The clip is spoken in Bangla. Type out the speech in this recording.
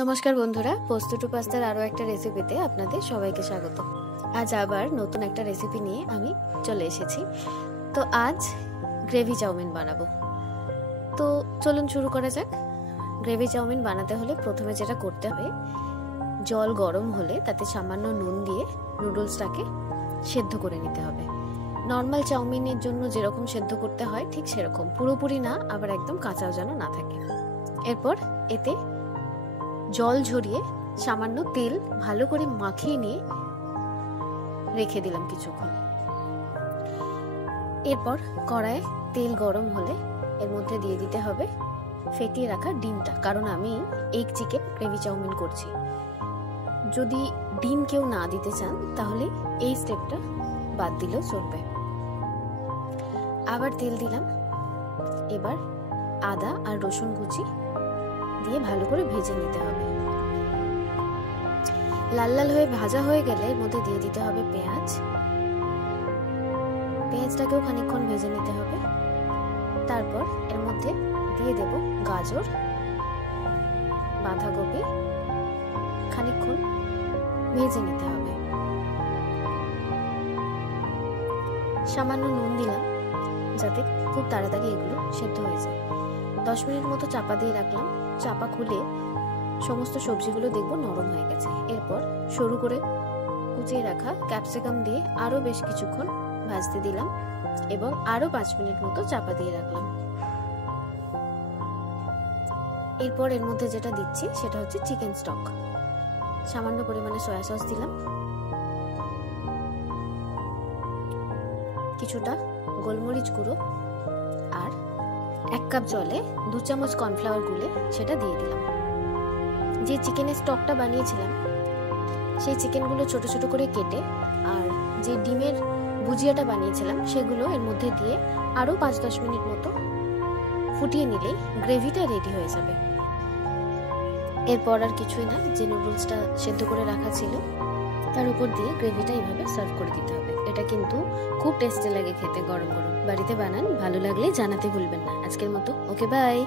নমস্কার বন্ধুরা, পোস্ত টু পাস্তার আরও একটা রেসিপিতে আপনাদের সবাইকে স্বাগত। আজ আবার নতুন একটা রেসিপি নিয়ে আমি চলে এসেছি। তো আজ গ্রেভি চাউমিন বানাবো। তো চলুন শুরু করা যাক। গ্রেভি চাউমিন বানাতে হলে প্রথমে যেটা করতে হবে, জল গরম হলে তাতে সামান্য নুন দিয়ে নুডলসটাকে সেদ্ধ করে নিতে হবে। নর্মাল চাউমিনের জন্য যেরকম সেদ্ধ করতে হয় ঠিক সেরকম, পুরোপুরি না, আবার একদম কাঁচাও যেন না থাকে। এরপর এতে জল ঝরিয়ে সামান্য তেল ভালো করে মাখিয়ে নিয়ে রেখে দিলাম কিছুক্ষণ। এরপর কড়াইয়ে তেল গরম হলে এর মধ্যে দিয়ে দিতে হবে ফেটিয়ে রাখা ডিমটা, কারণ আমি এগ চিকেন গ্রেভি চাউমিন করছি। যদি ডিম কেউ না দিতে চান তাহলে এই স্টেপটা বাদ দিলেও চলবে। আবার তেল দিলাম। এবার আদা আর রসুন কুচি দিয়ে ভালো করে ভেজে নিতে হবে। লাল লাল হয়ে ভাজা হয়ে গেলে এর মধ্যে দিয়ে দিতে হবে পেঁয়াজ। পেঁয়াজটাকেও খানিকক্ষণ ভেজে নিতে হবে। তারপর এর মধ্যে দিয়ে দেব গাজর, বাঁধাকপি, খানিকক্ষণ ভেজে নিতে হবে। সামান্য নুন দিলাম যাতে খুব তাড়াতাড়ি এগুলো সেদ্ধ হয়ে যায়। 10 মিনিট মতো চাপা দিয়ে রাখলাম। চাপা খুলে সমস্ত সবজিগুলো দেখবো নরম হয়ে গেছে। এরপর সরু করে কুচিয়ে রাখা ক্যাপসিকাম দিয়ে আরো বেশ কিছুক্ষণ ভাজতে দিলাম এবং আরো 5 মিনিট মতো চাপা দিয়ে রাখলাম। এরপর এর মধ্যে যেটা দিচ্ছি সেটা হচ্ছে চিকেন স্টক। সামান্য পরিমাণে সয়া সস দিলাম, কিছুটা গোলমরিচ গুঁড়ো, আর 1 কাপ জলে 2 চামচ কর্নফ্লাওয়ার গুলে সেটা দিয়ে দিলাম। যে চিকেনের স্টকটা বানিয়েছিলাম সেই চিকেনগুলো ছোট ছোট করে কেটে আর যে ডিমের ভুজিয়াটা বানিয়েছিলাম সেগুলো এর মধ্যে দিয়ে আরো 5-10 মিনিট মতো ফুটিয়ে নিলেই গ্রেভিটা রেডি হয়ে যাবে। এরপর আর কিছুই না, যে নুডলসটা সেদ্ধ করে রাখা ছিল তার উপর দিয়ে গ্রেভিটা এইভাবে সার্ভ করে দিতে হবে। এটা কিন্তু খুব টেস্টি লাগে খেতে গরম গরম। বাড়িতে বানান, ভালো লাগলে জানাতে ভুলবেন না। আজকের মতো ওকে, বাই।